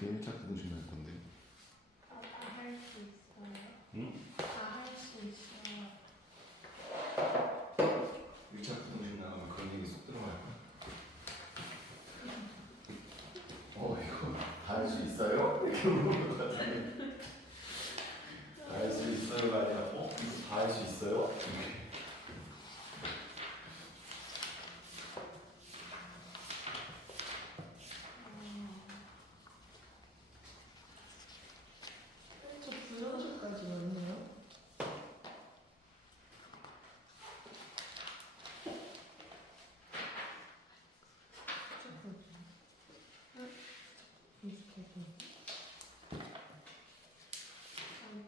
내일 차 부동식 날 건데. 다 할 수 있어요. 응? 다 할 수 있어요. 1차 부동식 나가면 그런 얘기 쏙 들어갈까? 이거 다 할 수 있어요? 이렇게 물어볼 것 같은데. 다 할 수 있어요가 아니라 이거 다 할 수 있어요? 이렇게. 저 불연속까지 왔네요. 비슷해서.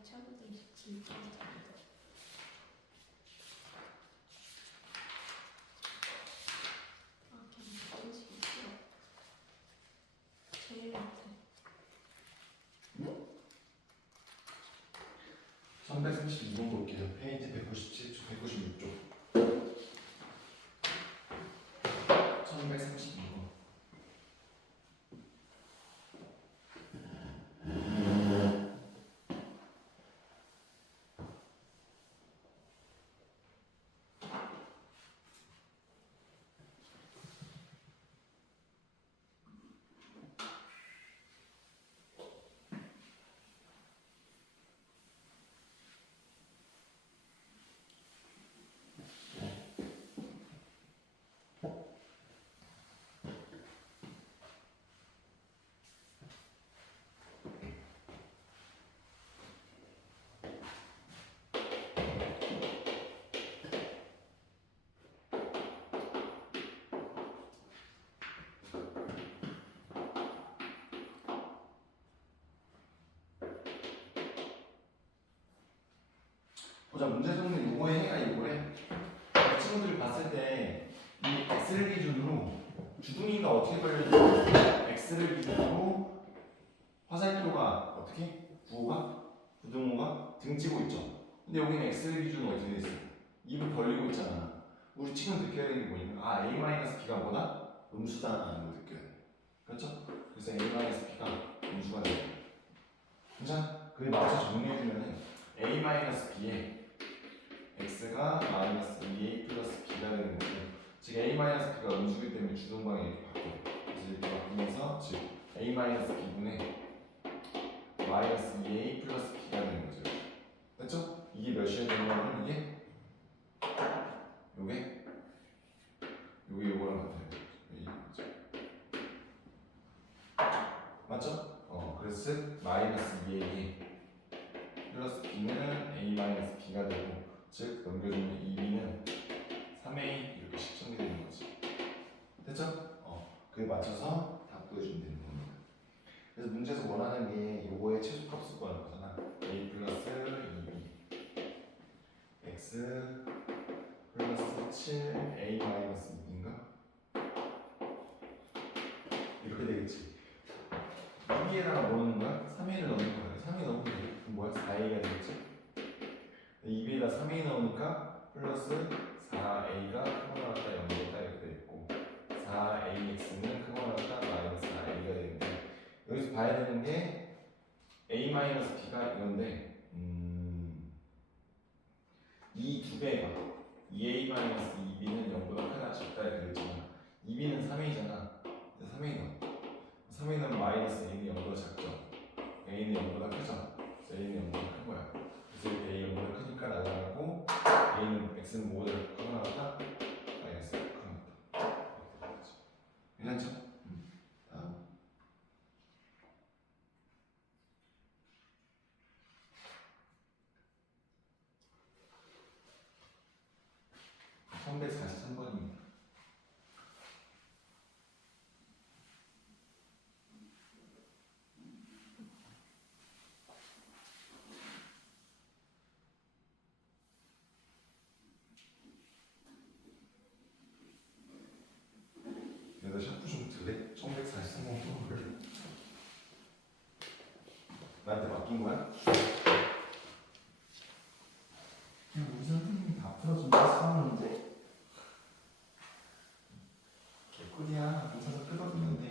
차부터 진짜 다르다. 그냥 음식이 싫어. 제일 못해. 332번 볼게요. 페이지 197쪽, 196쪽. 332번. 보자, 문제 정리 요거의 해가 이거래. 친구들이 봤을 때 이 x를 기준으로 주둥이가 어떻게 벌려져? x를 기준으로 화살표가 어떻게? 부등호가 등치고 있죠. 근데 여기는 x를 기준으로 어떻게 돼 있어? 입을 벌리고 있잖아. 우리 지금 느껴야 되는 게 뭐냐면 a-b가 뭐다? 음수다라는 걸 느껴야 돼. 그렇죠? 그래서 a-b가 음수가 돼. 자, 그에 맞춰 정리해주면은 a-b에 x가 마이너스 2a 플러스 b가 되는 거고, 즉 a-b가 음수기 때문에 주동방이 이렇게 바뀌어요. 그래서 이렇게 바뀌면서 즉 a-b분의 마이너스 2a 플러스 b가 되는 거죠. 됐죠? 이게 몇이어야 되는 거냐면 이게 요게 요거랑 같아요. 이거죠. 맞죠? 그래서 즉 마이너스 2a 플러스 b는 a 마이너스 b가 되고, 즉 넘겨주면 2b는 3a 이렇게 식정이 되는 거지. 됐죠? 그에 맞춰서 답 구해주면 되는 겁니다. 그래서 문제에서 원하는 게 요거의 최소값을 구하는 거잖아. a 플러스 2b x 플러스 7 a 마이너스 2b인가? 이렇게 되겠지. 2b에다가 뭐 넣는 거야? 3a를 넣는 거야. 3a 넣으면 돼. 그럼 뭐야? 4a가 되겠지? 2b에다 3a 넣으니까 플러스 4a가 크거나 같다 0보다 이렇게 되겠고, 4ax는 크거나 같다 마이너스 4a가 되는데, 여기서 봐야 되는 게 a-b가 이건데, 이 두 배가 2a-2b는 0보다 크다 작다 이렇게 되잖아. 2b는 3a잖아. 3a 넣어. 3a 넣으면 마이너스 a는 0보다 작죠. a는 0보다 크죠. 그래서 a는 0보다 큰 거야. 그래서 a 0보다 크니까 나가고, a는 x는 뭐보다 크거나 같다 마이너스 크거나 같다. 괜찮죠? 다음 343번입니다. 내가 샤프 좀 들래? 1143번 또 나한테 맡긴 거야? 그냥 우리 선생님이 다 풀어준다 수학문제. 개꿀이야. 못 찾아 뜯어주면 돼.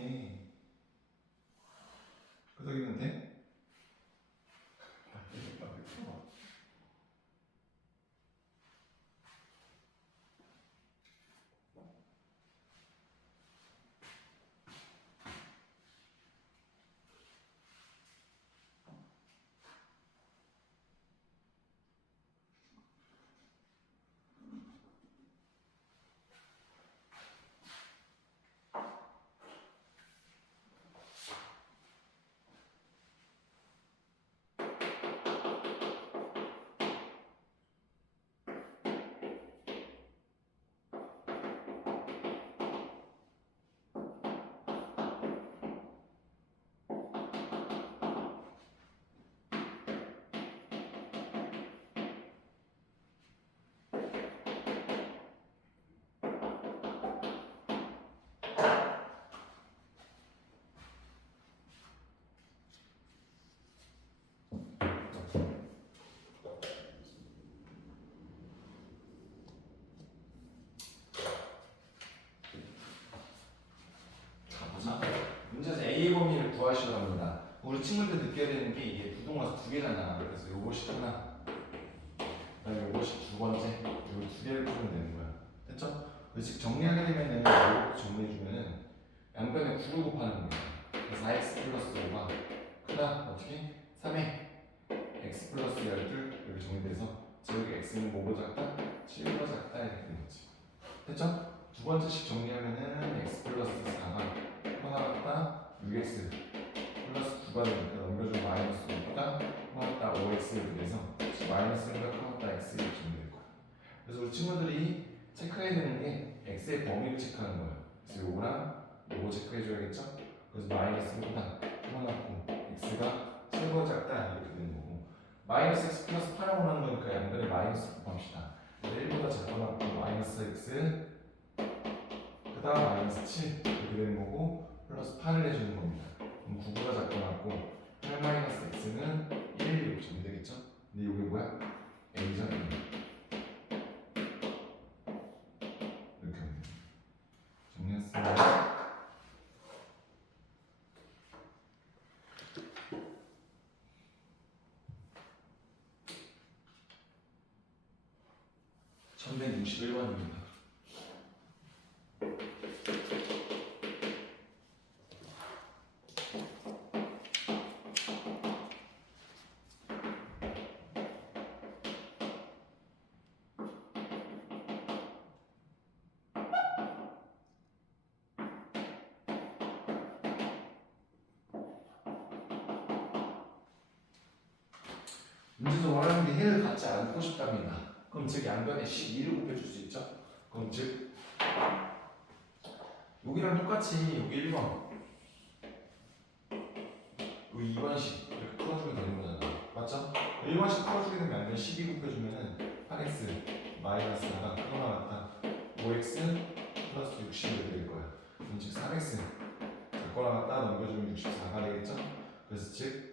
구하시러 갑니다. 우리 친구들 느껴야 되는 게 이게 부동화수 두 개잖아. 그래서 요것이 하나, 그다음에 요것이 두 번째, 요 두 개를 풀면 되는 거야. 됐죠? 즉 정리하게 되면은 이렇게 정리해주면은 양변에 9를 곱하는 겁니다. 4x 플러스 5가 크다 어떻게? 3에 x 플러스 12 이렇게 정리돼서 즉 x는 뭐보다 작다? 7보다 작다 이렇게 되는 거지. 됐죠? 두 번째씩 정리하면은 x 플러스 4가 하나 같다 6x 플러스 9가 되니까 넘겨준 마이너스 5보다 하나 같다 5x 이렇게 돼서 마이너스 1과 하나 같다 x 이렇게 정리될 거야. 그래서 우리 친구들이 체크해야 되는 게 x의 범위를 체크하는 거예요. 그래서 요거랑 요거 체크해줘야겠죠? 그래서 마이너스 1보다 하나 같고 x가 7보다 작다 이렇게 되는 거고 마이너스 x 플러스 8하고 나는 거니까 양변에 마이너스 곱합시다. 1보다 작거나 마이너스 x 그 다음 마이너스 7 이렇게 되는 거고 플러스 8을 해주는 겁니다. 그럼 9보다 작거나 같고 8 마이너스 x는 1 이렇게 정리되겠죠? 근데 이게 뭐야? a잖아. 이렇게 하면 돼요. 정리했습니다. (1161번입니다) 문제에서 원하는 게 해를 갖지 않고 싶답니다. 그럼 즉 양변에 12를 곱해줄 수 있죠? 그럼 즉 여기랑 똑같이 여기 1번 여기 2번씩 이렇게 풀어주면 되는 거잖아. 맞죠? 1번씩 풀어주게 되면 양변 12 곱해주면은 8x 마이너스 4가 크거나 같다 5x 플러스 60 이렇게 될 거야. 그럼 즉 3x 작거나 같다 넘겨주면 64가 되겠죠? 그래서 즉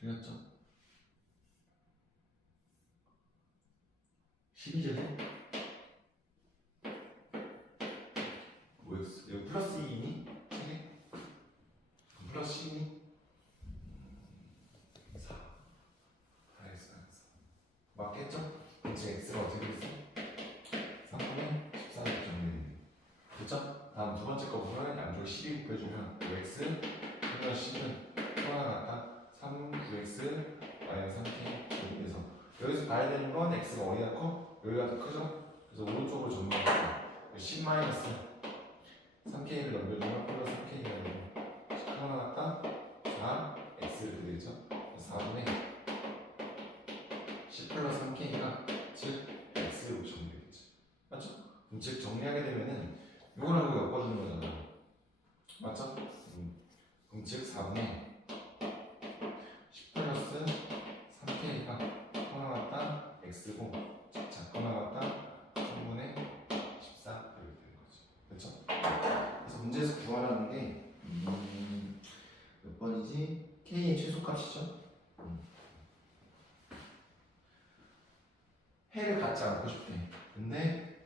틀렸죠? 12제곱 5x 여기 플러스 2이니? 플러스 12니? 4 알겠어 맞겠죠? 그럼 제 x가 어떻게 됐어? 3분의 14를 정리해야 됐죠? 다음 두 번째 거 보면 양쪽에 12 곱해주면 5x 플러스 10은 하나 같다 3, 9x 마이너스 3k 이렇게 돼서 여기서 봐야 되는 건 x가 어디가 커? 여기가 더 크죠? 그래서 오른쪽으로 전망해서 10 마이너스 3k를 넘겨주면 플러스 3k가 되고 하나 같다 4 x 이렇게 되겠죠? 4분의 10 플러스 3k가 즉 x로 정리되겠죠. 맞죠? 그럼 즉 정리하게 되면은 요거랑 이거 엮어주는 거잖아. 맞죠? 그럼 즉 4분의 10 플러스 3k가 하나 같다 x고 작거나 같다 3분의 14 이렇게 되는 거죠. 그렇죠? 그래서 문제에서 구하라는 게 몇 번이지? k의 최소값이죠. 해를 갖지 않고 싶대. 근데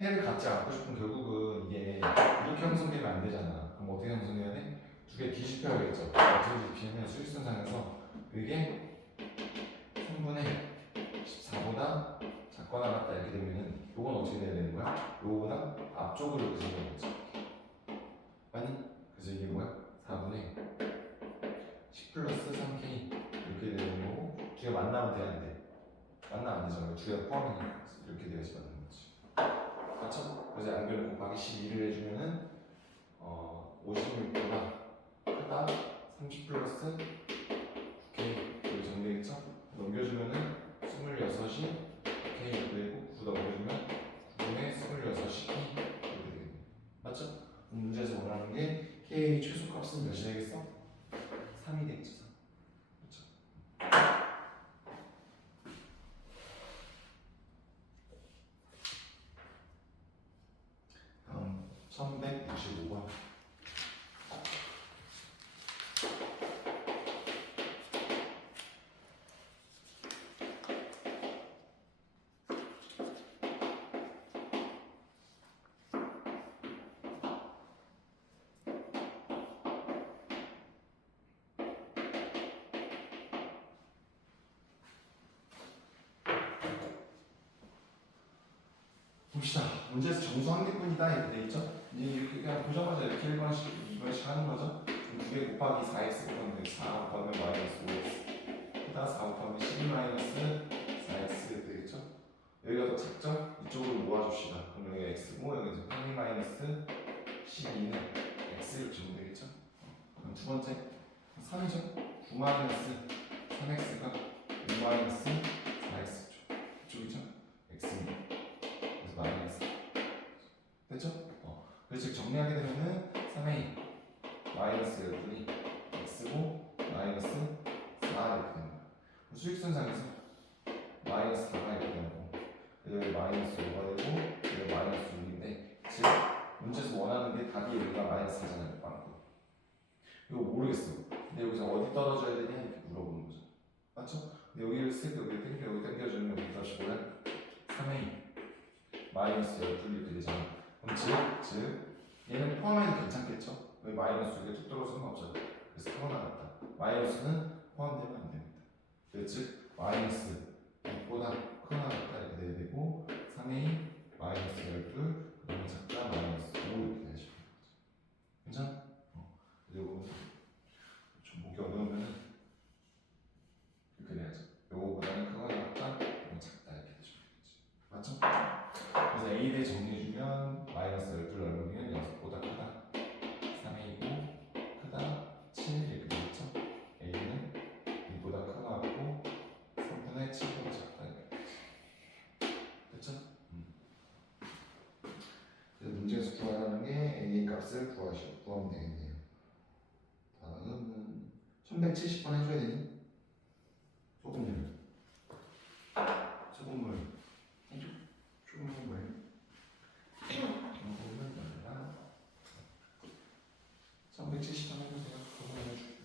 해를 갖지 않고 싶으면 결국은 이게 이렇게 형성되면 안 되잖아. 그럼 어떻게 형성해야 돼? 두 개 뒤집혀야겠죠. 어떻게 뒤집히냐면 수직선상에서 이게 3분의 14보다 작거나 같다 이렇게 되면은 요건 어떻게 돼야 되는 거야? 요거보다 앞쪽으로 이렇게 생기는 거지. 아니? 그래서 이게 뭐야? 4분의 10 플러스 3k 이렇게 되는 거고 두 개 만나면 돼 안 돼? 만나면 안 되잖아. 두 개가 포함이니까 이렇게 돼야지 맞는 거지. 맞죠? 그래서 양변 곱하기 12를 해주면은 56보다 크다 30 플러스 9k 이렇게 정리되겠죠? 넘겨주면은 26이 k 이렇게 되고 9 넘겨주면 9분의 26이 k 이렇게 되겠네. 맞죠? 문제에서 원하는 게 k 최소값은 몇이 되겠어? 3이 되겠죠. 그렇죠? 다음 1165번. 봅시다. 문제에서 정수 한 개뿐이다 이렇게 돼 있죠? 이제 이렇게 그냥 보자마자 이렇게 1번씩 2번씩 하는 거죠? 2개 곱하기 4x 곱하면 4 곱하면 마이너스 5x 그다음 4 곱하면 12 마이너스 4x 되겠죠? 여기가 더 작죠? 이쪽으로 모아줍시다. 그럼 여기 x고 여기 12 마이너스 12는 x를 주면 되겠죠? 그럼 두 번째 3이죠? 9 마이너스 3x가 5 마이너스 4x죠? 이쪽이죠? x입니다. 그래서 마이너스 됐죠? 그래서 즉 정리하게 되면은 3a 마이너스 12이 x고 마이너스 4 이렇게 됩니다. 수직선상에서 마이너스 4가 이렇게 되는 거고 여기 마이너스 5가 되고 여기 마이너스 6인데 즉 문제에서 원하는 게 답이 여기가 마이너스 4잖아요. 빵꾸 이거 모르겠어. 근데 여기서 어디 떨어져야 되냐 이렇게 물어보는 거죠. 맞죠? 근데 여기를 쓸 때 여기 땡겨 여기 땡겨주면 여기 값이 뭐야? 3a 마이너스 12 이렇게 되잖아. 그럼 즉 얘는 포함해도 괜찮겠죠? 왜 마이너스 이게 툭 떨어져 상관없잖아. 그래서 커 나갔다. 마이너스는 포함되면 안 됩니다. 즉 마이너스 6보다 커 나갔다 이렇게 돼야 되고 3a 마이너스 12 그러면 작다 마이너스 5 이렇게 되시면 괜찮아? 그리고 좀 보기 어려우면은 이렇게 돼야죠. 요거보다는 크거나 같다 요거 작다 이렇게 되시면 되겠지. 맞죠? 그래서 a 대 정리해주면 마이너스 12를 얼마면 6보다 크다 3a고 크다 7 이렇게 되겠죠? a는 2보다 큰 거 같고 3분의 7보다 작다 이렇게 되겠지. 됐죠? 그래서 문제에서 구하라는 게 a 값을 구하면 되겠네요. 다음은 1170번 해줘야 되니? 소금물 소금물 소금물 뭐예요? 소금물 말라 1170번 해주세요. 소금물 해줄게요.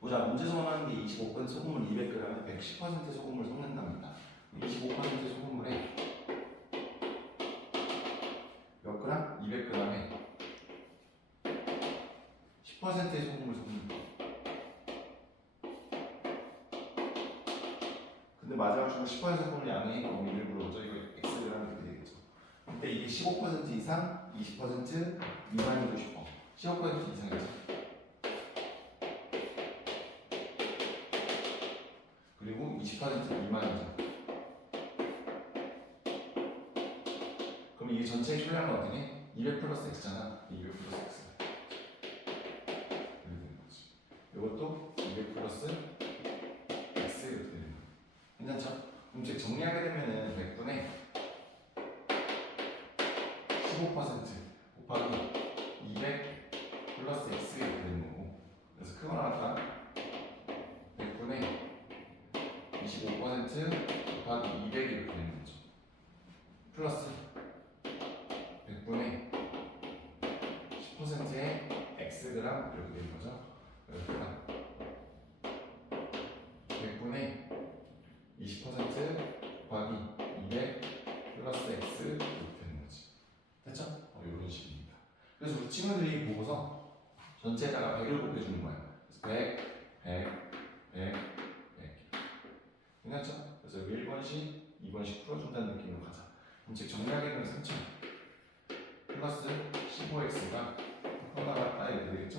보자, 문제에서 원하는 게 25% 소금물 200g에 110% 소금물 섞는답니다. 25% 소금물에 몇 그램? 200g에 10%의 소금물 섞는다. 근데 마지막 중간 10% 소금물 양이 너무 일부러죠. 이거 xg 이렇게 되겠죠. 근데 이게 15% 이상, 20% 미만이고 싶어. 15% 이상이죠. 그리고 20% 미만이죠. 그럼 이게 전체 총량은 어떻게 해? 200 플러스 x잖아. 200 플러스 x. 이렇게 되는 거지. 이것도 200 플러스 x 이렇게 되는 거야. 괜찮죠? 그럼 즉 정리하게 되면은 100분의 15% 곱하기 200 플러스 x 이렇게 되는 거고. 그래서 크거나 같다. 100분의 25% 곱하기 200 이렇게 되는 거죠. 플러스 100분의 10%의 xg 이렇게 되는 거죠. 그러니까 100분의 20% 곱하기 200 플러스 x 이렇게 되는 거지. 됐죠? 이런 식입니다. 그래서 우리 친구들이 보고서 전체에다가 100을 곱해주는 거야. 그래서 100, 100, 100, 100. 괜찮죠? 그래서 1번씩, 2번씩 풀어준다는 느낌으로 가자. 그럼 즉 정리하게 되면 3000 플러스 15x가 하나 같다 이렇게 되겠죠?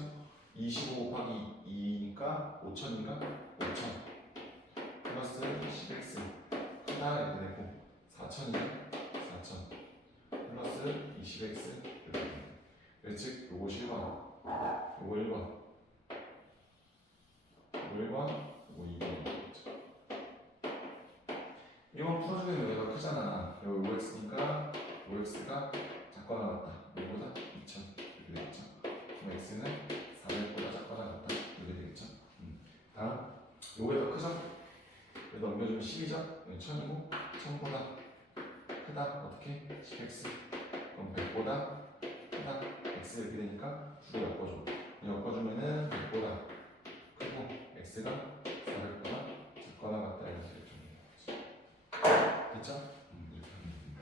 25 곱하기 2니까 5000인가? 5000 플러스 플러스 10x 크다 이렇게 되고 4,000이면 4,000 플러스 20x 이렇게 됩니다. 즉 요것이 1번 요거 1번 요거 1번 요거 2번 되겠죠. 1번 풀어주면 여기가 크잖아. 여기 5x니까 5x가 작거나 같다. 여기보다 2,000 이렇게 되겠죠. 그럼 x는 400보다 작거나 같다. 이렇게 되겠죠. 다음 요게 더 크죠? 여기 넘겨주면 10이죠? 여기 1000이고 1000보다 크다. 어떻게? 10x 그럼 100보다 크다. x 이렇게 되니까 둘이 엮어줘. 엮어주면은 100보다 크고 x가 400보다 작거나 같다. 이렇게 되죠. 됐죠? 이렇게 하면 됩니다.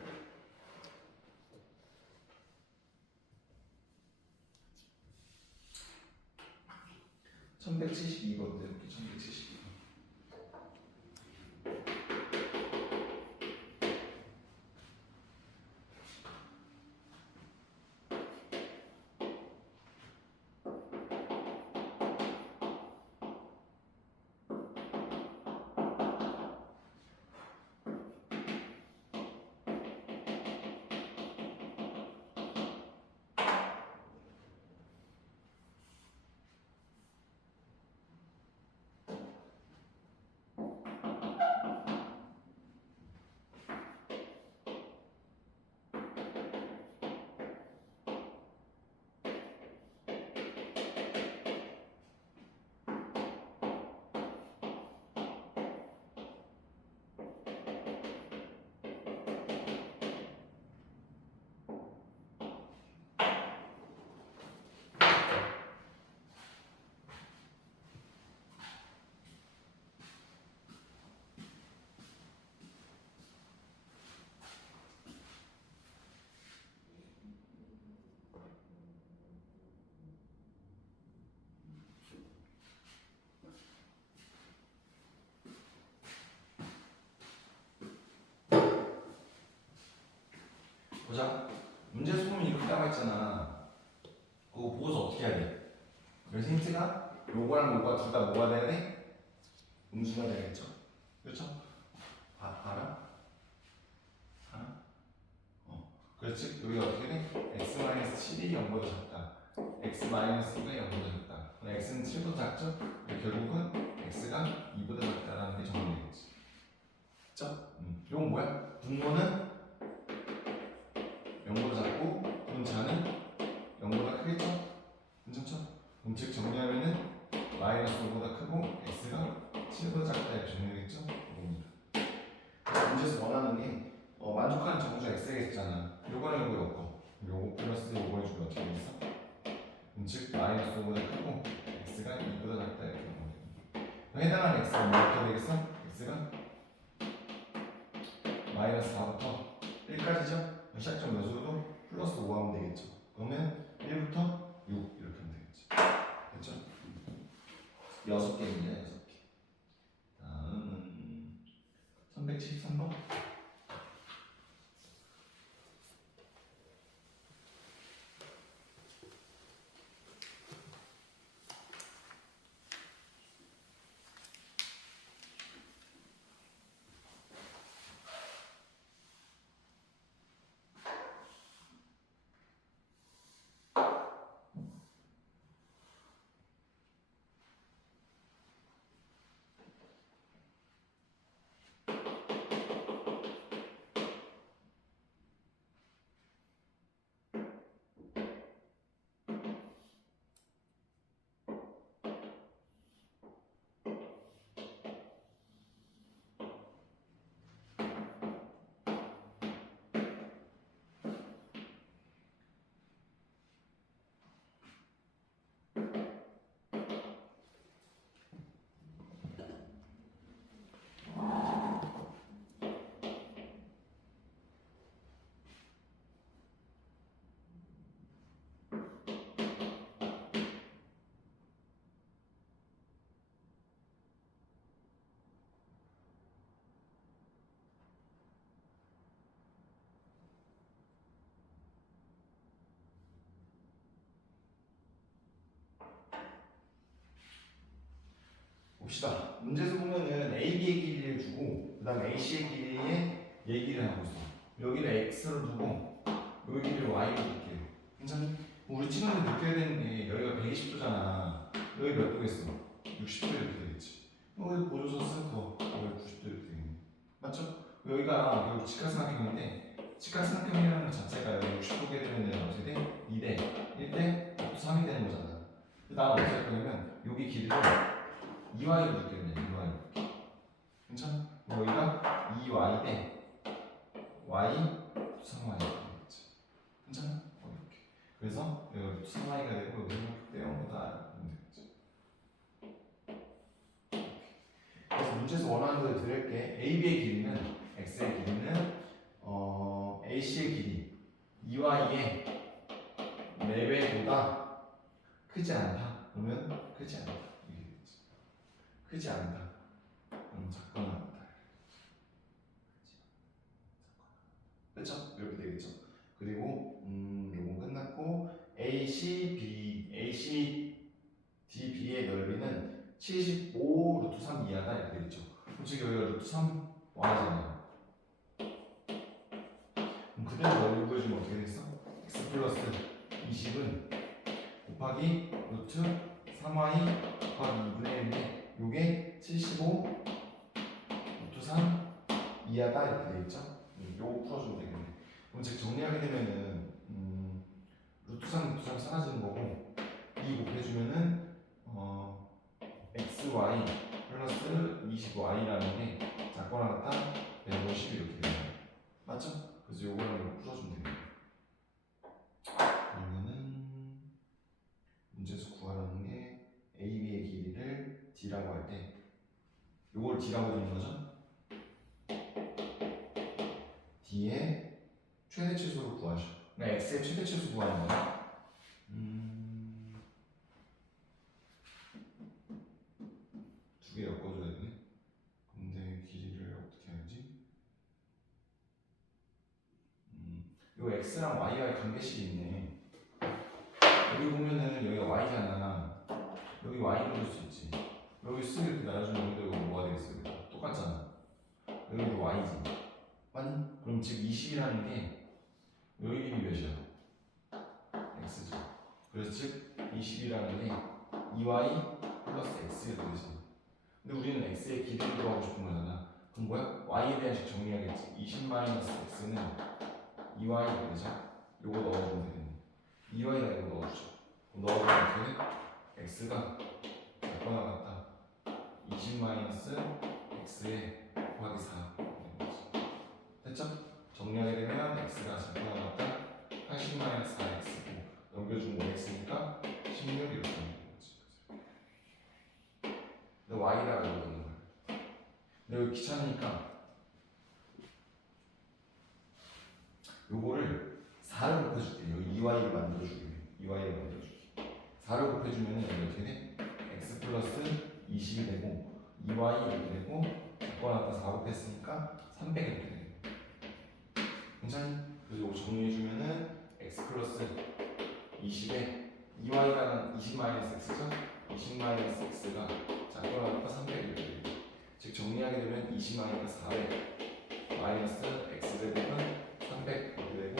1172거든요. 이렇게 1172. 보자. 문제 소문이 이렇게 나와 있잖아. 그거 보고서 어떻게 해야 돼? 그래서 힌트가 요거랑 요거가 둘 다 뭐가 돼야 돼? 음수가 되겠죠. 그렇죠? 알아? 알아? 그렇지. 여기가 어떻게 돼? x-7이 0보다 작다. x-2가 0보다 작다. 그럼 x는 7보다 작죠? 결국은 x가 2보다 작다라는 게 정답이 되겠지. 그렇죠? 이건 뭐야? 분모는 0보다 작고 분자는 0보다 크겠죠? 괜찮죠? 그럼 즉 정리하면은 마이너스 5보다 크고 x가 7보다 작다 이렇게 정리되겠죠? 이겁니다. 문제에서 원하는 게 만족하는 정수가 x가 있잖아. 요거는 요거 엮어. 요거 플러스 요거 해주면 어떻게 되겠어? 그럼 즉 마이너스 5보다 크고 x가 2보다 작다 이렇게 나오거든요. 해당하는 x가 뭐부터 되겠어? x가 마이너스 4부터 1까지죠? 시작점 요소도 플러스 5 하면 되겠죠. 그러면 1부터 6 이렇게 하면 되겠죠. 됐죠? 6개입니다. 6개. 다음은 373번. 봅시다. 문제에서 보면은 AB의 길이를 주고 그 다음에 AC의 길이에 얘기를 하고 있어. 여기를 X로 두고 여기를 Y로 둘게요. 괜찮니? 우리 친구들 느껴야 되는 게 여기가 120도잖아. 여기 몇 도겠어? 60도 이렇게 되겠지. 여기 보조선 쓰고 여기 90도 이렇게 되겠네. 맞죠? 여기가 결국 직각삼각형인데 직각삼각형이라는 것 자체가 여기 60도게 되면 어떻게 돼? 2대 1대 3이 되는 거잖아. 그 다음 어떻게 할 거냐면 여기 길이를 2y로 둘게요. 2y. 괜찮아? 여기가 2y 대 y 3y 되겠지. 괜찮아? 이렇게. 그래서 여기 3y가 되고 여기는 0보다 되겠지. 그래서 문제에서 원하는 걸 드릴게. AB의 길이는 x의 길이는 AC의 길이 2y의 4배보다 크지 않다. 그러면 크지 않다. 이게 되겠지. 크지 않다. 그럼 작거나 같다. 그렇죠? 이렇게 되겠죠. 그리고 요건 끝났고 ACDB의 넓이는 75 루트 3 이하다 이렇게 되겠죠. 그럼 지금 여기가 루트 3 y잖아요. 그럼 그대로 넓이 보여주면 어떻게 되겠어? x 플러스 20은 곱하기 루트 3y 곱하기 2분의 1인데 요게 75 루트 3 이하다 이렇게 되겠죠. 요거 풀어주면 되겠네. 그럼 즉 정리하게 되면은 루트 3 사라지는 거고 2 곱해주면은 xy 플러스 20y라는 게 작거나 같다 150 이렇게 되는 거예요. 맞죠? 그래서 요거랑 요거 풀어주면 됩니다. 그러면은 문제에서 구하라는 게 AB의 길이를 D라고 할 때 요걸 D라고 부르는 거죠? D의 최대치수를 구하셔. 그러니까 X의 최대치수 구하는 거야. 두 개 엮어줘야 되네. 근데 길이를 어떻게 하지? 요 X랑 Y와의 관계식이 있네. 여기 보면은 여기가 Y잖아. 여기 Y로 줄 수 있지. 여기 쓱 이렇게 날아주면 여기도 뭐가 되겠어? 여기다. 똑같잖아. 여기도 Y지. 맞니? 그럼 즉 20이라는 게 여기 길이 몇이야? X죠. 그래서 즉 20이라는 게 2Y 플러스 X가 되지. 근데 우리는 X의 길이를 구하고 싶은 거잖아. 그럼 뭐야? Y에 대한 식 정리하겠지. 20 마이너스 X는 2Y 되죠? 요거 넣어주면 되겠네. 2Y에다 이거 넣어주죠. 그럼 넣어주면 어떻게 돼? X가 작거나 같다. 20 마이너스 X에 곱하기 4 됐죠? 정리하게 되면 X가 작거나 같다. 80 마이너스 4X고 넘겨주면 5X니까 16 이렇게 되는 거지. 근데 Y라고 넣는 거야. 근데 여기 귀찮으니까 요거를 4를 곱해줄게. 여기 2y를 만들어줄게. 2y를 만들어줄게. 4를 곱해주면 여기 어떻게 돼? x 플러스 20이 되고 2y 이렇게 되고 작거나 같다 4 곱했으니까 300 이렇게 돼. 괜찮니? 그래서 이거 정리해주면은 x 플러스 20에 2y가 20 마이너스 x죠? 20 마이너스 x가 작거나 같다 300 이렇게 돼. 즉 정리하게 되면 20 마이너스 400 마이너스 x제곱은 300 이렇게 되고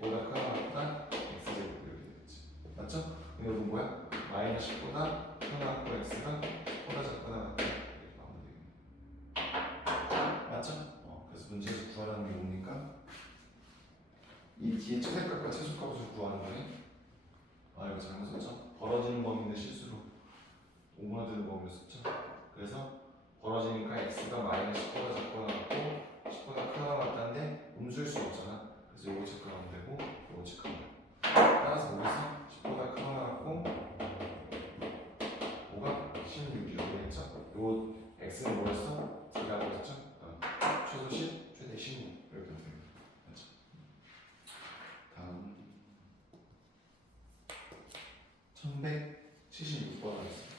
100보다 크거나 같다 x제곱 이렇게 되겠지. 맞죠? 근데 이건 뭐야? 마이너스 10보다 크거나 같고 x가 10보다 작거나 같다 이렇게 나오면 되겠네. 맞죠? 그래서 문제에서 구하라는 게 뭡니까? 이 뒤에 최대값과 최소값을 구하는 거네. 아 이거 잘못 썼죠? 벌어지는 범위인데 실수로 오므라드는 범위를 썼죠? 그래서 벌어지니까 x가 마이너스 10보다 작거나 같고 10보다 크거나 같다는데 음수일 수 없잖아. 그래서 요거 체크하면 되고 요거 체크하면 돼. 따라서 여기서 10보다 크거나 같고 5가 16이라고 했죠. 요 x는 뭐였어? D라고 했죠. 최소 10, 최대 16 이렇게 됩니다. 맞죠? 다음 1176번 하겠습니다.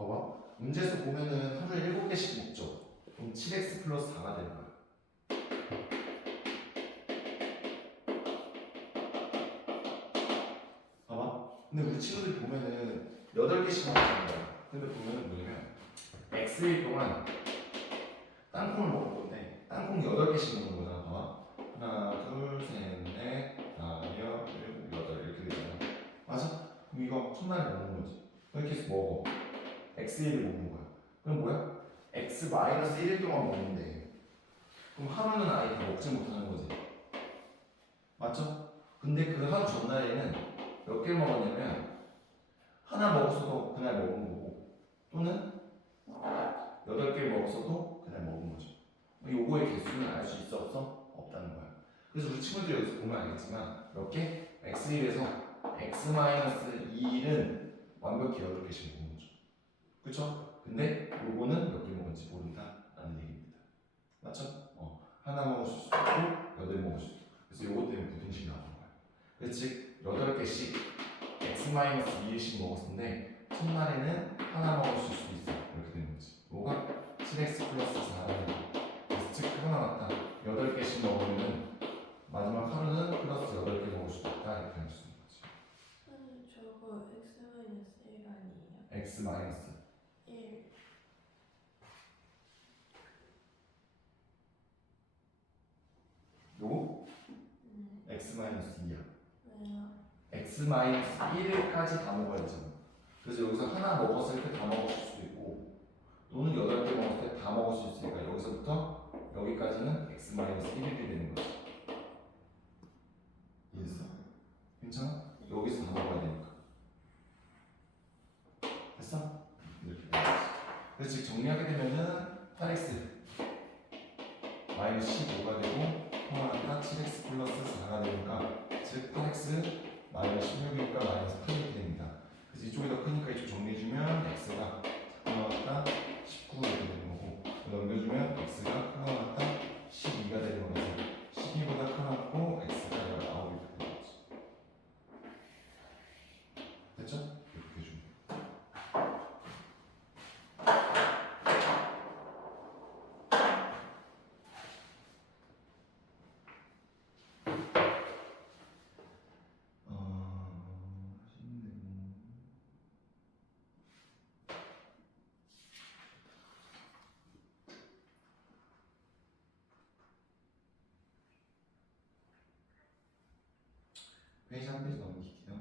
봐봐. 문제에서 보면은 하루에 7개씩 먹죠. 그럼 7x 플러스 4가 되는 거야. 봐봐. 근데 우리 친구들이 보면은 8개씩 먹는 거야. 근데 보면은 뭐냐면 x일 동안 땅콩을 먹을 건데 땅콩 8개씩 먹는 거잖아. 봐봐. 하나, 둘, 셋, 넷, 다, 여, 일곱, 여덟 이렇게 되잖아. 맞아? 그럼 이거 첫날에 먹는 거지. 이렇게 해서 먹어. x1을 먹는 거야. 그럼 뭐야? x 마이너스 1일 동안 먹는데 그럼 하루는 아예 다 먹지 못하는 거지. 맞죠? 근데 그 하루 전날에는 몇 개를 먹었냐면 하나 먹었어도 그날 먹은 거고 또는 8개를 먹었어도 그날 먹은 거죠. 요거의 개수는 알 수 있어 없어? 없다는 거야. 그래서 우리 친구들이 여기서 보면 알겠지만 몇 개? x1에서 x-2는 완벽히 8개씩 먹는 거죠. 그쵸? 근데 요거는 몇 개 먹은지 모른다 라는 얘기입니다. 맞죠? 하나 먹을 수 있고 8개 먹을 수 있고 그래서 요거 때문에 부등식이 나오는 거야. 그래서 즉 8개씩 x-2일씩 먹었는데 첫날에는 하나 먹을 수 있어 이렇게 되는 거지. 뭐가? 7x 플러스 4라는 거. 그래서 즉 표가 나왔다. 8개씩 먹으면 마지막 하루는 플러스 8개 먹을 수도 있다 이렇게 할 수 있는 거지. 선생님 저거 x-1 아니에요? x 마이너스 1. 요거 x 마이너스 2야. 왜요? x 마이너스 1까지 다 먹어야 되잖아. 그래서 여기서 하나 먹었을 때 다 먹을 수도 있고 또는 8개 먹었을 때 다 먹을 수 있으니까 여기서부터 여기까지는 x 마이너스 1이 되는 거지. 이해했어? 괜찮아? 여기서 다 먹어야 되니까. 됐어? 이렇게 되는 거지. 그래서 즉 정리하게 되면은 8x 마이너스 15가 되고 통화하니까 7x 플러스 4가 되니까 즉 8x 마이너스 16이니까 마이너스 8이 됩니다. 그래서 이쪽이 더 크니까 이쪽 정리해주면 x가 작고 나왔다 19가 되는 거고 넘겨주면 x가 크고 나왔다 12가 되는 거죠. 12보다 크고 x가 19이 되는 거지. 됐죠? 이렇게 해주면 페이지 한 페이지 넘길게요.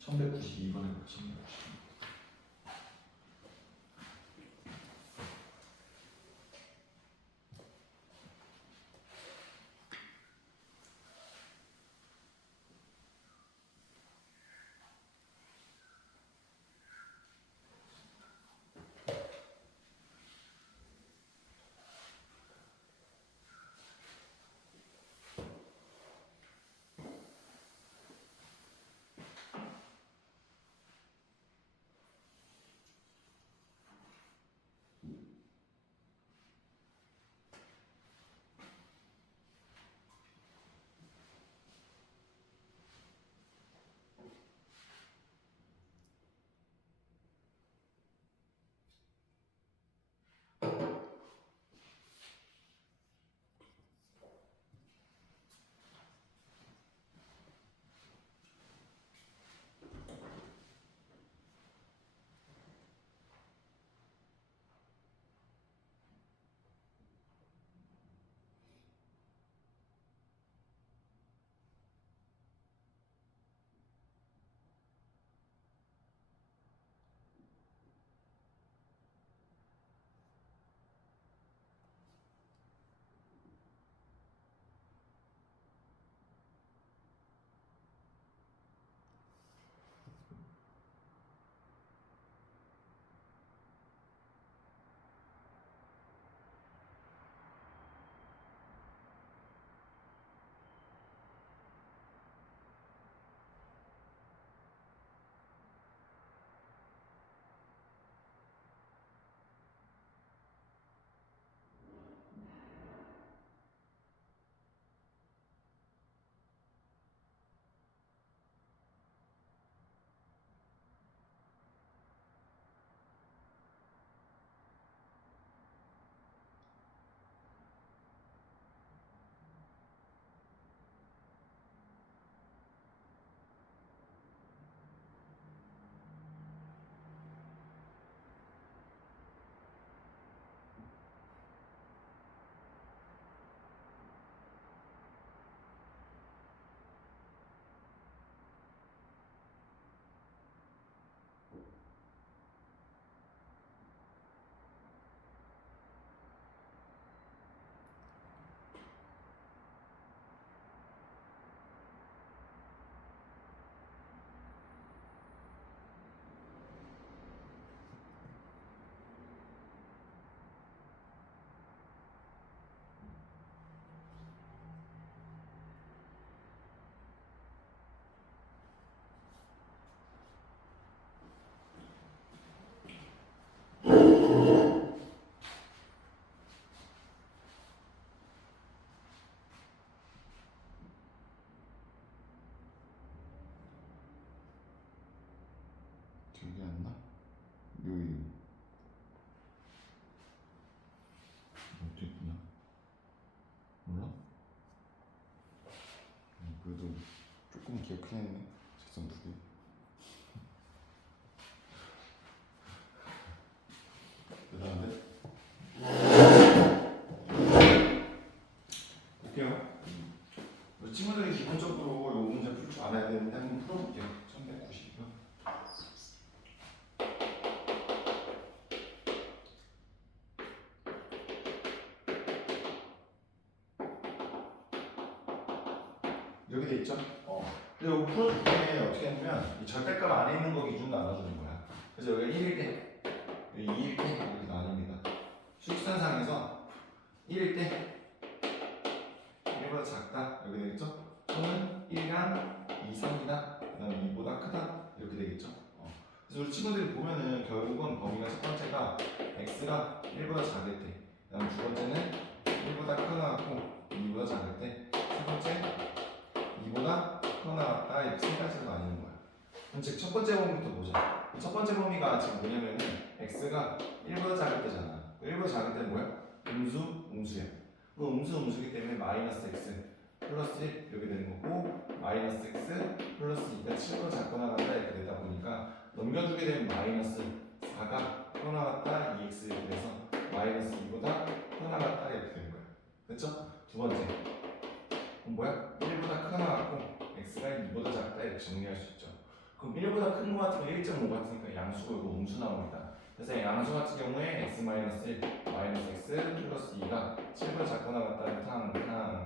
(1192번에) 1192. 좀 기억해냈네. 직선 두 개. 대단한데? 볼게요. 우리 친구들이 기본적으로 이 문제 풀 줄 알아야 되는데 한번 풀어볼게요. 1190이요. 여기 돼 있죠? 근데 이거 풀어줄 때 어떻게 하냐면 이 절대값 안에 있는 거 기준 나눠주는 거야. 그래서 여기가 1일 때, 여기 2일 때 이렇게 나뉩니다. 수직선상에서 1일 때 1보다 작다 여기 되겠죠? 또는 1간 2, 3이다 그 다음에 2보다 크다 이렇게 되겠죠? 그래서 우리 친구들이 보면은 결국은 범위가 첫 번째가 x가 1보다 작을 때, 그 다음 두 번째는 1보다 크거나 2보다 작을 때, 세 번째 2보다 크거나 같다 이렇게 세 가지가 나뉘는 거야. 그럼 즉 첫 번째 범위부터 보자. 첫 번째 범위가 지금 뭐냐면은 x가 1보다 작을 때잖아. 1보다 작을 때는 뭐야? 음수야. 그 음수이기 때문에 마이너스 x 플러스 1 이렇게 되는 거고, 마이너스 x 플러스 2가 7보다 작거나 같다 이렇게 되다 보니까 넘겨주게 되면 마이너스 4가 크거나 같다 2x 이렇게 돼서 마이너스 2보다 크거나 같다 이렇게 되는 거야. 그렇죠? 두 번째 그럼 뭐야? 1보다 크거나 같고 x가 2보다 작다 이렇게 정리할 수 있죠. 그럼 1보다 큰 거 같으면 1.5 같으니까 양수고 이거 음수 나옵니다. 그래서 양수 같은 경우에 x-1 마이너스 x 플러스 2가 7보다 작거나 같다는 탕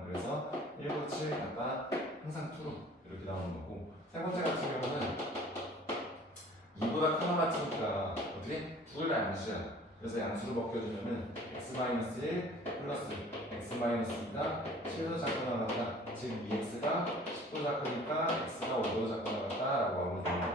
그래서 1보다 7 같다 항상 true로 이렇게 나오는 거고, 세 번째 같은 경우는 2보다 크거나 같으니까 어떻게? 둘 다 양수야. 그래서 양수로 벗겨주면은 x-1 플러스 x-2가 7보다 작거나 같다, 즉 2x가 10보다 작으니까 x가 5보다 작거나 같다 라고 하면 됩니다.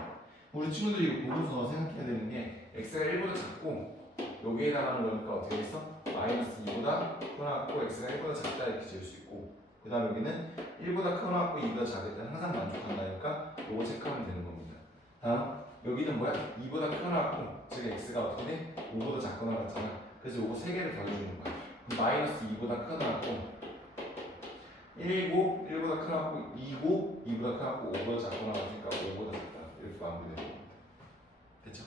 우리 친구들이 이거 보고서 생각해야 되는 게 x가 1보다 작고 여기에 해당하는 거니까 어떻게 했어? 마이너스 2보다 크거나 같고 x가 1보다 작다 이렇게 지을 수 있고, 그 다음 여기는 1보다 크거나 같고 2보다 작을 때는 항상 만족한다니까 요거 체크하면 되는 겁니다. 다음 여기는 뭐야? 2보다 크거나 같고 즉 x가 어떻게 돼? 5보다 작거나 같잖아. 그래서 요거 세 개를 더해주는 거야. 마이너스 2보다 크거나 같고 1고 1보다 크거나 같고 2고 2보다 크거나 같고 5보다 작거나 같으니까 5보다 작다 이렇게 마무리되는 겁니다. 됐죠?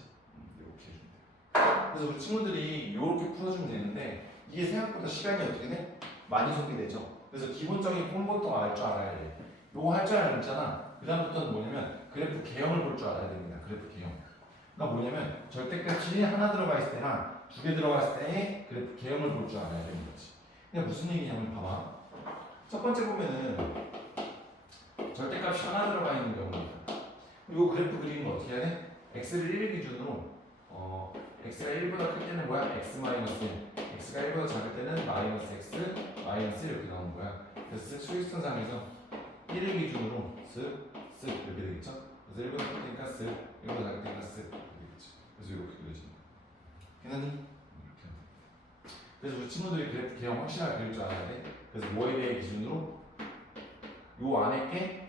이렇게 해주면 돼요. 그래서 우리 친구들이 이렇게 풀어주면 되는데 이게 생각보다 시간이 어떻게 돼? 많이 소비되죠. 그래서 기본적인 폼부터 알 줄 알아야 돼. 요거 할 줄 알았잖아. 그 다음부터는 뭐냐면 그래프 개형을 볼 줄 알아야 됩니다. 그래프 개형. 그러니까 뭐냐면 절대값이 하나 들어가 있을 때랑 두 개 들어가 있을 때의 그래프 개형을 볼 줄 알아야 되는 거지. 그냥 무슨 얘기냐면 봐봐. 첫 번째 보면은 절대값이 하나 들어가 있는 경우입니다. 요 그래프 그리는 거 어떻게 해야 돼? x를 1 기준으로 x가 1보다 클 때는 뭐야? x 마이너스 1, x가 1보다 작을 때는 마이너스 x 마이너스 1 이렇게 나오는 거야. 그래서 수직선상에서 1을 기준으로 쓱 이렇게 되겠죠? 그래서 1보다 클 때니까 쓱, 1보다 작을 때니까 쓱 이렇게 되겠죠. 그래서 이렇게 그려지는 거야. 괜찮니? 이렇게 하면 돼. 그래서 우리 친구들이 그래프 개형 확실하게 그릴 줄 알아야 돼. 그래서 뭐에 대해 기준으로 요 안에 게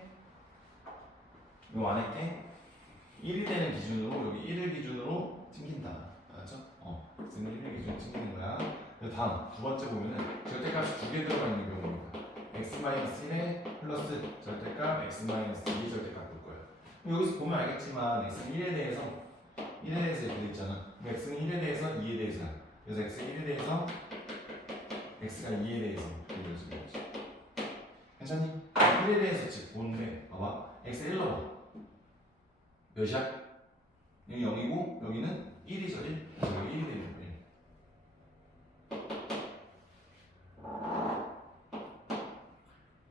1이 되는 기준으로 여기 1을 기준으로 튕긴다. 알았죠? x는 1을 기준으로 튕기는 거야. 그리고 다음 두 번째 보면은 절대값이 두 개 들어가 있는 경우입니다. x-1에 플러스 절대값 x-2 절대값 볼 거예요. 여기서 보면 알겠지만 x는 1에 대해서 이렇게 돼 있잖아. x는 1에 대해서 2에 대해서야. 그래서 x는 1에 대해서 x가 2에 대해서 이루어지는 거지. 괜찮니? 1에 대해서 즉 보는데 봐봐. x 1 넣어봐. 몇이야? 여기 0이고 여기는 1이죠. 1. 여기 1이 되는 거야.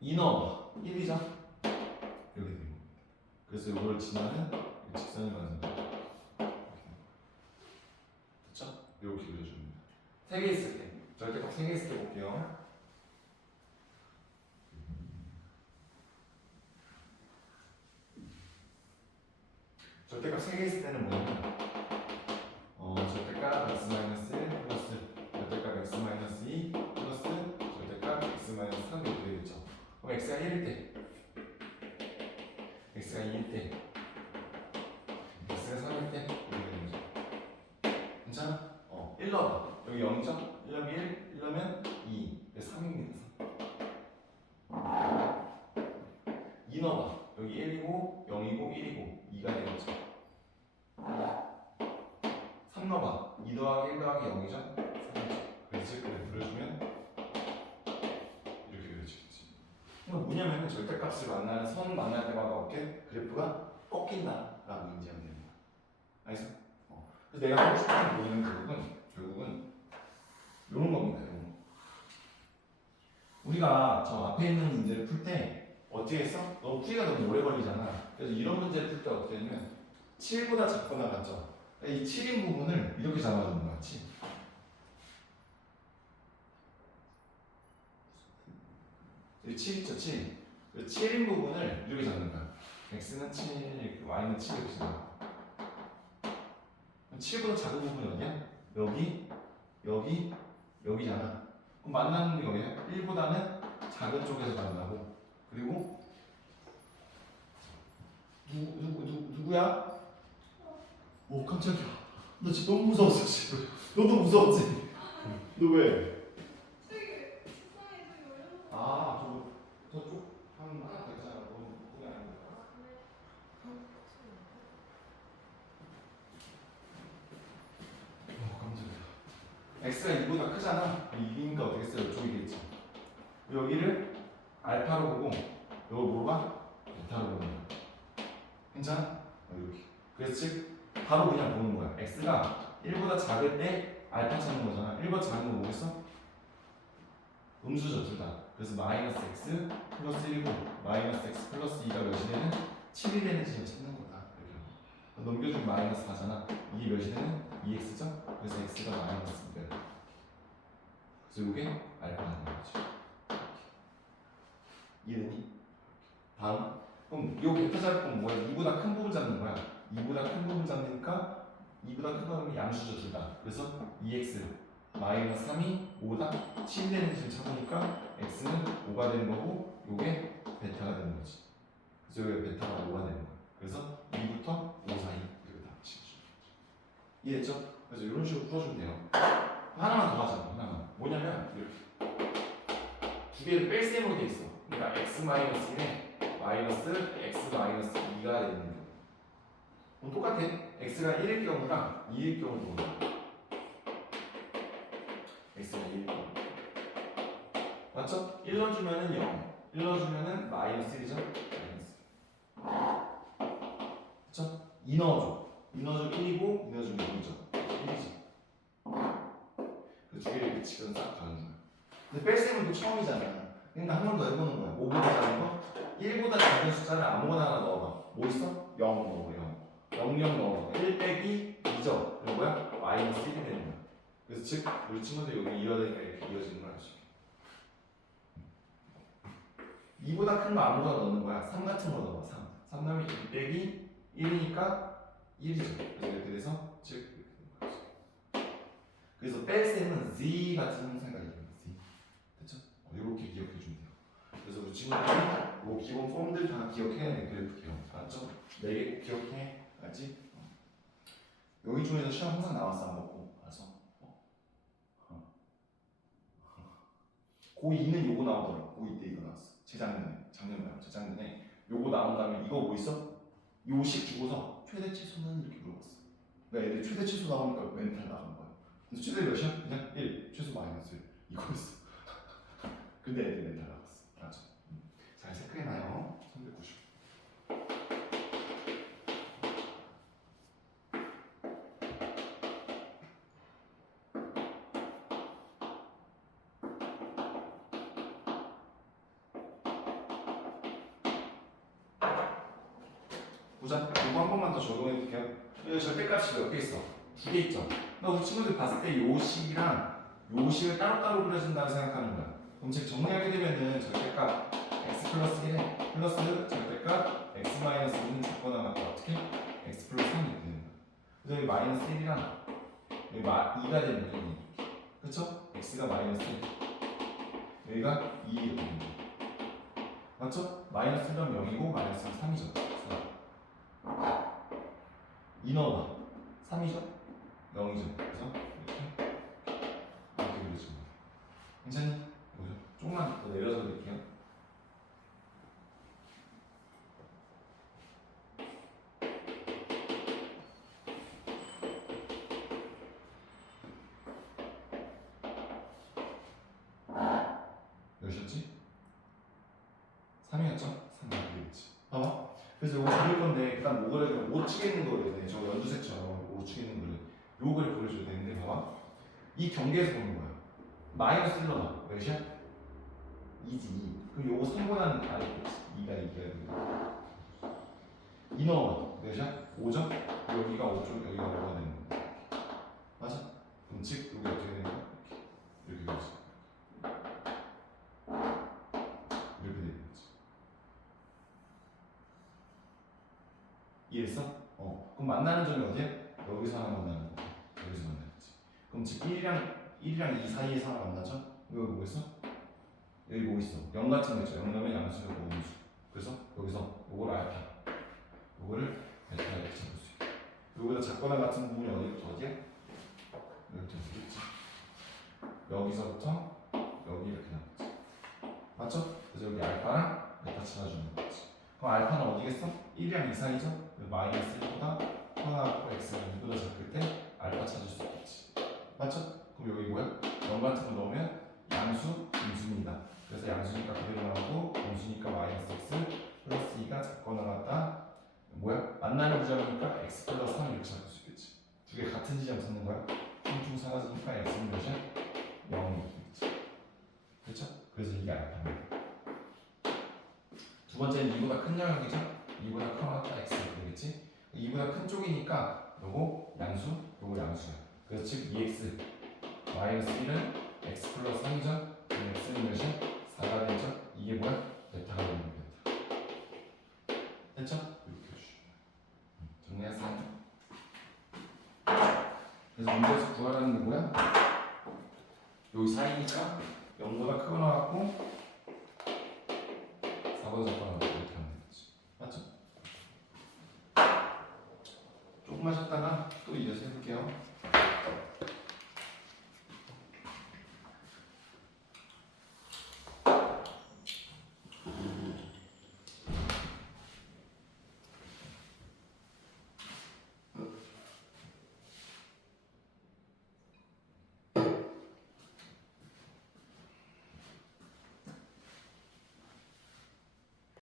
2 넣어봐. 1이죠? 이렇게 되는 겁니다. 그래서 이걸 지나는 직선을 가는 거야. 됐죠? 이렇게 그려줍니다. 3개 있을 때, 절대값 3개 있을 때 볼게요. 절대값 3개 있을 때는 뭐냐면 절대값 x-1 플러스 절대값 x-2 플러스 절대값 x-3 이렇게 되겠죠. 그럼 x가 1일 때, x가 2일 때, x가 3일 때 이렇게 되는 거죠. 괜찮아? 1 넣어봐. 여기 0이죠? 1 넣으면 1, 1 넣으면 2. 그래서 3입니다. 2 넣어봐. 여기 1이고 0이고 1이고 2가 되겠죠. 3 넣어봐. 2 더하기 1 더하기 0이죠? 3이죠. 그래서 그래 그려주면 이렇게 그려지겠지. 이거 뭐냐면 절대값을 만나는 선 만날 때마다 어떻게 그래프가 꺾인다라고 인지하면 됩니다. 알겠어? 그래서 내가 하고 싶은 게 보이는 결국은 이런 겁니다. 이런 거. 우리가 저 앞에 있는 문제를 풀 때 어떻게 했어? 너무 풀이가 너무 오래 걸리잖아. 그래서 이런 문제를 풀 때 어떻게 했냐면 7보다 작거나 같죠? 이 7인 부분을 이렇게 잡아주는 거야. 7. 여기 7 있죠? 7. 그 7인 부분을 이렇게 잡는 거야. x는 7, y는 7 이렇게 잡는 거야. 7보다 작은 부분이 어디야? 여기, 여기, 여기잖아. 그럼 만나는 게 어디야? 1보다는 작은 쪽에서 만나고. 그리고 누구야? 오 깜짝이야. 나 지금 너무 무서웠어 지금. 너도 무서웠지? 너 왜? 아 저쪽 하나 더 있잖아. 너무 그게 아니야. 깜짝이야. x가 2보다 크잖아. 2니까 어떻게 써요? 이쪽이겠지. 여기를 알파로 보고 이걸 뭐로 봐? 베타로 보는 거야. 괜찮아? 이렇게. 그래서 즉 바로 그냥 보는 거야. x가 1보다 작을 때 알파 찾는 거잖아. 1보다 작은 거 뭐겠어? 음수죠 둘 다. 그래서 마이너스 x 플러스 1이고 마이너스 x 플러스 2가 몇이 되는 7이 되는지 찾는 거다. 이렇게 넘겨주면 마이너스 4잖아. 이게 몇이 되는 2x죠? 그래서 x가 마이너스 2다. 그래서 이게 알파라는 거지. 이해되니? 다음. 그럼 요 베타 잡을 건 뭐야? 2보다 큰 부분 잡는 거야. 2보다 큰 부분 잡으니까 2보다 큰 부분이 양수죠 둘 다. 그래서 2x 마이너스 3이 5다 7이 되는지 찾으니까 x는 5가 되는 거고 요게 베타가 되는 거지. 그래서 여기 베타가 5가 되는 거야. 그래서 2부터 5 사이 이렇게 다 치워주면 이해했죠? 그래서 이런 식으로 풀어주면 돼요. 하나만 더 하자. 하나만. 뭐냐면 이렇게 두 개를 뺄셈으로 돼 있어. 그러니까 x 마이너스 1에 마이너스 x 마이너스 2가 되는 거. 그럼 똑같아. x가 1일 경우랑 2일 경우 보는 거야. x가 1일 경우. 맞죠? 1 넣어주면은 0, 1 넣어주면은 마이너스 1이죠? 마이너스. 그쵸? 2 넣어줘. 2 넣어주면 1이고, 2 넣어주면 0이죠? 1이죠. 그 두 개를 이렇게 지금 싹 가는 거야. 근데 뺄셈은 또 처음이잖아. 그러니까 한 번 더 해보는 거야. 5보다 작은 거? 1보다 작은 숫자를 아무거나 하나 넣어봐. 뭐 있어? 0 넣어, 0. 0 넣어. 1 빼기 2죠? 그럼 뭐야? 마이너스 1이 되는 거야. 그래서 즉, 우리 친구들 여기 이어되니까 이렇게 이어지는 걸 알 수 있게. 2보다 큰 거 아무거나 넣는 거야. 3 같은 거 넣어. 3. 3 넣으면 2 빼기 1이니까 1이죠. 그래서 이렇게 돼서 즉 이렇게 되는 거지. 그래서 뺄셈은 z 같은 형상가 이루는 z. 됐죠? 이렇게 기억해 주면 돼요. 그래서 우리 친구들이 뭐 기본 폼들 다 기억해야 돼. 그래프 기억. 알았죠? 4개 꼭 기억해. 알지? 여기 중에서 시험 항상 나왔어. 안 먹고. 알았어? 고2는 요거 나오더라. 고2 때 이거 나왔어. 재작년에 요거 나온 다음에 이거 뭐 있어? 요식 주고서 최대치수는 이렇게 물어봤어. 그러니까 애들 최대치수 나오니까 멘탈 나간 거야. 근데 최대 몇이야? 그냥 1, 최소 마이너스 1 이거였어. 근데 애들 멘탈 나갔어. 맞아. 잘 체크해놔요. 390. 보자. 이거 한 번만 더 적용해 볼게요. 여기 절대값이 몇 개 있어? 2개 있죠? 나 우리 친구들 봤을 때 요식이랑 요식을 따로따로 그려준다고 생각하는 거야. 그럼 즉 정리하게 되면은 절대값 x 플러스 1에 플러스 절대값 x 마이너스 1은 작거나 같다. 어떻게? x 플러스 3이 되는 거야. 그래서 여기 마이너스 1이랑 여기 2가 되는 거야. 그쵸? x가 마이너스 1 여기가 2 이렇게 되는 거야. 맞죠? 마이너스 1은 0이고 마이너스 3이죠. 2 넣어봐. 3이죠? 0이죠. 그래서 이렇게 그려주면 돼. 괜찮니? 보죠. 조금만 더 내려서 그릴게요. 3이었죠? 3 되겠지. 봐봐. 그래서 이거 그릴 건데 일단 뭐 그려야 돼? 5축에 있는 거 그려야 돼. 저 연두색처럼 5축에 있는 거를 요거를 보여줘야 되는데 봐봐. 이 경계에서 보는 거야. 마이너스 1로 나. 몇이야? 2지 2. 그럼 요거 3보다는 아래겠지. 2가 되고. 2 넣어봐. 몇이야? 5점? 여기가 5점, 여기가 5가 되는 거야. 맞아? 그럼 즉 여기 어떻게 되는 거야? 이렇게 되지. 이렇게 되는 거지. 이해했어? 그럼 만나는 점이 어디야? 여기서 하나 만나는 거. 여기서 만나겠지. 그럼 즉 1이랑 2 사이에서 하나 만나죠? 이거 뭐겠어? 여기 뭐 있어? 0 같은 거 있죠? 0 넣으면 양수가 음수. 그래서 여기서 요걸 알파. 요거를 알파 이렇게 잡을 수 있게. 여기다 작거나 같은 부분이 어디야? 여기부터 되겠지. 여기서부터 여기 이렇게 나오지. 맞죠? 그래서 여기 알파랑 알파 찾아주는 거지. 그럼 알파는 어디겠어? 1이랑 2 사이죠? 마이너스 1보다 커나고 x가 2보다 작을 때 알파 찾을 수 있겠지. 맞죠? 그럼 여기 뭐야? 0 같은 거 넣으면 양수, 음수입니다. 그래서 양수니까 그대로 나오고 음수니까 마이너스 x 플러스 2가 작거나 같다. 뭐야? 만나는 지점이니까 x 플러스 3 이렇게 잡을 수 있겠지. 두 개 같은 지점 찾는 거야. 퉁퉁 사라지니까 x는 몇이야? 0이 되겠지. 그렇죠? 그래서 이게 알파입니다. 두 번째는 2보다 큰 영역이죠? 2보다 커나다 x가 되겠지? 2보다 큰 쪽이니까 요거 양수, 요거 양수야. 그래서 즉 2x 마이너스 1은 x 플러스 3이죠? 그럼 x는 몇이야? 4가 되죠? 이게 뭐야? 베타가 되는 베타. 됐죠? 이렇게 해주시면 정리했어요? 그래서 문제에서 구하라는 게 뭐야? 여기 사이니까 0보다 크거나 같고 4보다 작거나 같고 이렇게 하면 되겠지. 맞죠? 조금만 쉬었다가 또 이어서 해볼게요.